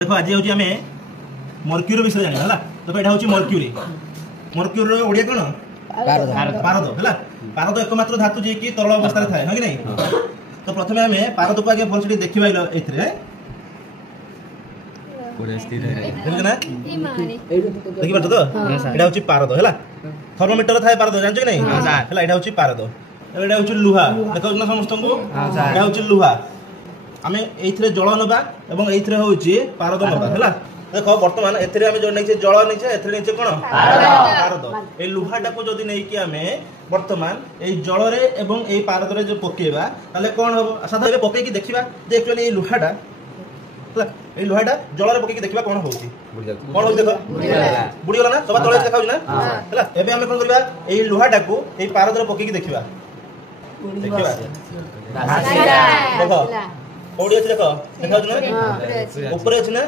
देखो आज हूँ आम मर्क्यूरी विषय जाना है तो यहाँ हूँ मर्क्यूरी मर्क्यूरी ओडिया कौन पारद है पारद एकमात्र धातु जी की तरल अवस्था थाए ना कि नहीं। तो प्रथम आम पारद को आगे भलसे देखा ये देखिए तो यहाँ हूँ पारद है थर्मोमीटर थाए पारद जानते कि नहीं है यहाँ हूँ पारद यहाँ हूँ लुहा देख समस्त यहाँ हूँ लुहा आम ये जल नवा और ये हूँ पारद नवा है देख बर्तमान एम जो नहीं जल नहीं कौन पारद ये लुहाटा को जब नहीं आम बर्तमान ये जल एवं ये पारद जो पकेबा ताले कौन हम साधारण पकईकी देखा एक्चुअली ये लुहाटा ये लुहाटा जल पकईकी देखा कौन हो कौन हो देख बुड़ीगला ना सब तले देखा ना है एवं आम कौन करवा ये लुहाटा को ये पारद पकईकी देखा देख कौड़ी अच्छे देख देखा ऊपर अच्छे ना